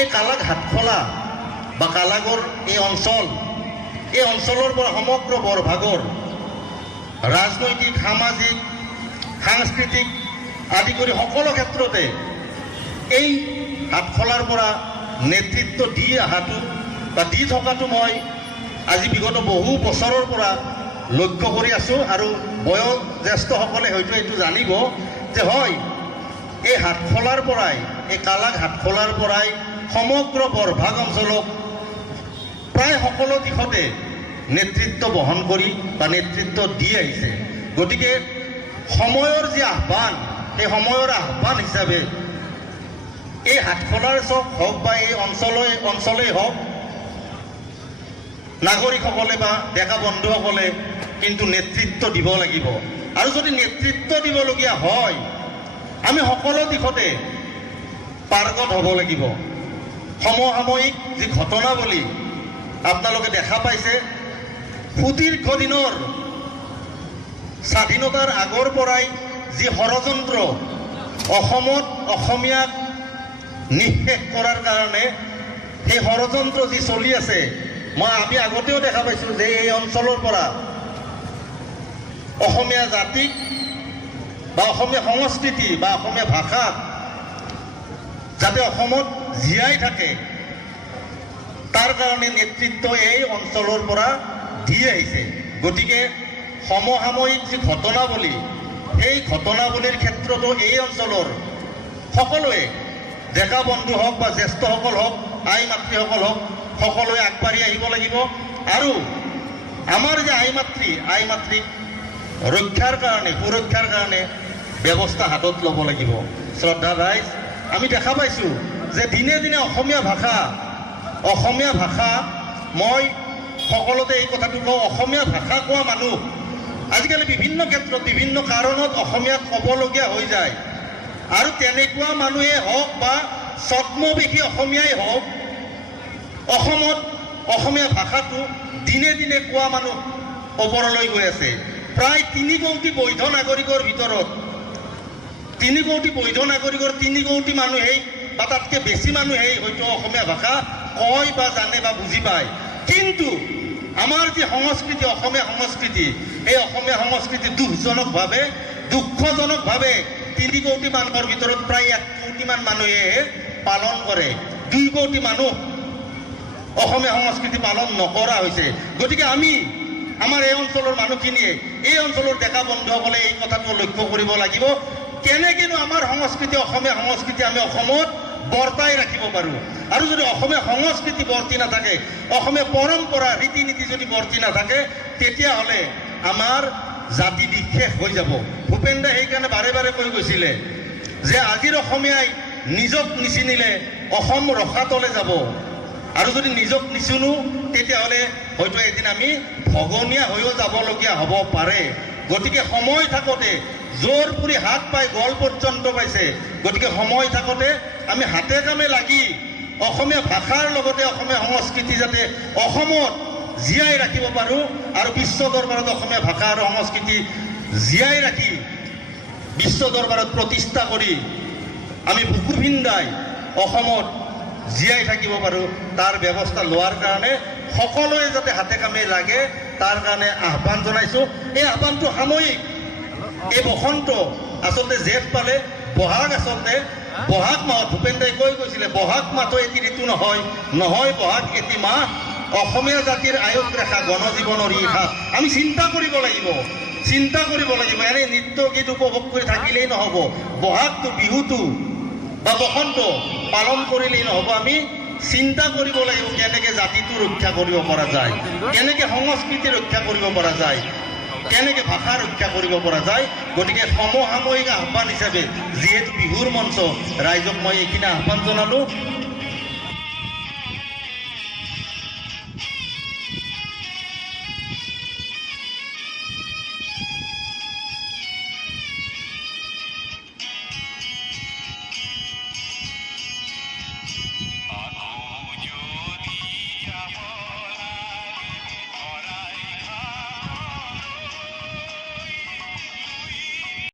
এই কালাগ হাটখোলা বা কালাগৰ এই অঞ্চলৰ পৰা সমগ্ৰ বৰভাগৰ ৰাজনৈতিক সামাজিক সাংস্কৃতিক আদি কৰি সকলো ক্ষেত্ৰতে এই হাটখোলাৰ পৰা নেতৃত্ব দি অহাটো বা দি থকাটো মই আজি বিগত বহু বছৰৰ পৰা লক্ষ্য কৰি আছোঁ। আৰু বয়োজ্যেষ্ঠসকলে হয়তো এইটো জানিব যে হয়, এই হাটখোলাৰ পৰাই এই কালাগ হাটখোলাৰ পৰাই সমগ্ৰ বৰভাগ অঞ্চলক প্ৰায় সকলো দিশতে নেতৃত্ব বহন কৰি বা নেতৃত্ব দি আহিছে। গতিকে সময়ৰ যি আহ্বান, সেই সময়ৰ আহ্বান হিচাপে এই হাটখোলাৰ চক হওক বা এই অঞ্চলেই হওক, নাগৰিকসকলে বা ডেকা বন্ধুসকলে কিন্তু নেতৃত্ব দিব লাগিব। আৰু যদি নেতৃত্ব দিবলগীয়া হয়, আমি সকলো দিশতে পাৰ্গত হ'ব লাগিব। সমসাময়িক যি ঘটনাৱলী আপোনালোকে দেখা পাইছে, সুদীৰ্ঘ দিনৰ স্বাধীনতাৰ আগৰ পৰাই যি ষড়যন্ত্ৰ অসমত অসমীয়াক নিঃশেষ কৰাৰ কাৰণে সেই ষড়যন্ত্ৰ যি চলি আছে, আমি আগতেও দেখা পাইছোঁ যে এই অঞ্চলৰ পৰা অসমীয়া জাতিক বা অসমীয়া সংস্কৃতি বা অসমীয়া ভাষাক যাতে অসমত জীয়াই থাকে তাৰ কাৰণে নেতৃত্ব এই অঞ্চলৰ পৰা দি আহিছে। গতিকে সমসাময়িক যি ঘটনাৱলী, সেই ঘটনাৱলীৰ ক্ষেত্ৰতো এই অঞ্চলৰ সকলোৱে ডেকা বন্ধু হওক বা জ্যেষ্ঠসকল হওক, আই মাতৃসকল হওক, সকলোৱে আগবাঢ়ি আহিব লাগিব। আৰু আমাৰ যে আই মাতৃক ৰক্ষাৰ কাৰণে, সুৰক্ষাৰ কাৰণে ব্যৱস্থা হাতত ল'ব লাগিব। শ্ৰদ্ধা ৰাইজ, আমি দেখা পাইছোঁ যে দিনে দিনে অসমীয়া ভাষা মই সকলোতে এই কথাটো কওঁ, অসমীয়া ভাষা কোৱা মানুহ আজিকালি বিভিন্ন ক্ষেত্ৰত বিভিন্ন কাৰণত অসমীয়া ক'বলগীয়া হৈ যায়। আৰু তেনেকুৱা মানুহে হওক বা ছদ্মবেশী অসমীয়াই হওক, অসমত অসমীয়া ভাষাটো দিনে দিনে কোৱা মানুহ ওপৰলৈ গৈ আছে। প্ৰায় 3 কোটি বৈধ নাগৰিকৰ ভিতৰত 3 কোটি বৈধ নাগৰিকৰ 3 কোটি মানুহেই বা তাতকৈ বেছি মানুহেই হয়তো অসমীয়া ভাষা কয় বা জানে বা বুজি পায়। কিন্তু আমাৰ যি সংস্কৃতি, অসমীয়া সংস্কৃতি, এই অসমীয়া সংস্কৃতি দুখজনকভাৱে 3 কোটি মানুহৰ ভিতৰত প্ৰায় 1 কোটিমান মানুহে পালন কৰে। 2 কোটি মানুহ অসমীয়া সংস্কৃতি পালন নকৰা হৈছে। গতিকে আমাৰ এই অঞ্চলৰ মানুহখিনিয়ে, এই অঞ্চলৰ ডেকা বন্ধুসকলে এই কথাটো লক্ষ্য কৰিব লাগিব, কেনেকৈনো আমাৰ সংস্কৃতি, অসমীয়া সংস্কৃতি আমি অসমত বৰ্তাই ৰাখিব পাৰোঁ। আৰু যদি অসমীয়া সংস্কৃতি বৰ্তি নাথাকে, অসমীয়া পৰম্পৰা ৰীতি নীতি যদি বৰ্তি নাথাকে, তেতিয়াহ'লে আমাৰ জাতি নিঃশেষ হৈ যাব। ভূপেন দাই সেইকাৰণে বাৰে বাৰে কৈ গৈছিলে যে আজিৰ অসমীয়াই নিজক নিচিনিলে অসম ৰসাতলে যাব। আৰু যদি নিজক নিচিনো, তেতিয়াহ'লে হয়তো এদিন আমি ভগনীয়া হৈও যাবলগীয়া হ'ব পাৰে। গতিকে সময় থাকোঁতে, জোৰ পুৰি হাত পাই গল পৰ্যন্ত পাইছে, গতিকে সময় থাকোঁতে আমি হাতে কামে লাগি অসমীয়া ভাষাৰ লগতে অসমীয়া সংস্কৃতি যাতে অসমত জীয়াই ৰাখিব পাৰোঁ আৰু বিশ্ব দৰবাৰত অসমীয়া ভাষা আৰু সংস্কৃতি জীয়াই ৰাখি বিশ্ব দৰবাৰত প্ৰতিষ্ঠা কৰি আমি বুকু ভিন্দাই অসমত জীয়াই থাকিব পাৰোঁ, তাৰ ব্যৱস্থা লোৱাৰ কাৰণে সকলোৱে যাতে হাতে কামে লাগে, তাৰ কাৰণে আহ্বান জনাইছোঁ। এই আহ্বানটো সাময়িক। এই বসন্ত আচলতে জেঠ পালে বহাগ, আচলতে বহাগ মাহত ভূপেন দাই কৈ গৈছিলে, বহাগ মাহটো এটি ঋতু নহয় বহাগ এটি মাহ, অসমীয়া জাতিৰ আয়ুস ৰেখা, গণজীৱনৰ ইহা। আমি চিন্তা কৰিব লাগিব। এনেই নৃত্য গীত উপভোগ কৰি থাকিলেই নহ'ব। বহাগটো, বিহুটো বা বসন্ত পালন কৰিলেই নহ'ব। আমি চিন্তা কৰিব লাগিব কেনেকৈ জাতিটো ৰক্ষা কৰিব পৰা যায়, কেনেকৈ সংস্কৃতি ৰক্ষা কৰিব পৰা যায়, কেনেকৈ ভাষা ৰক্ষা কৰিব পৰা যায়। গতিকে সমসাময়িক আহ্বান হিচাপে যিহেতু বিহুৰ মঞ্চ, ৰাইজক মই এইখিনি আহ্বান জনালোঁ।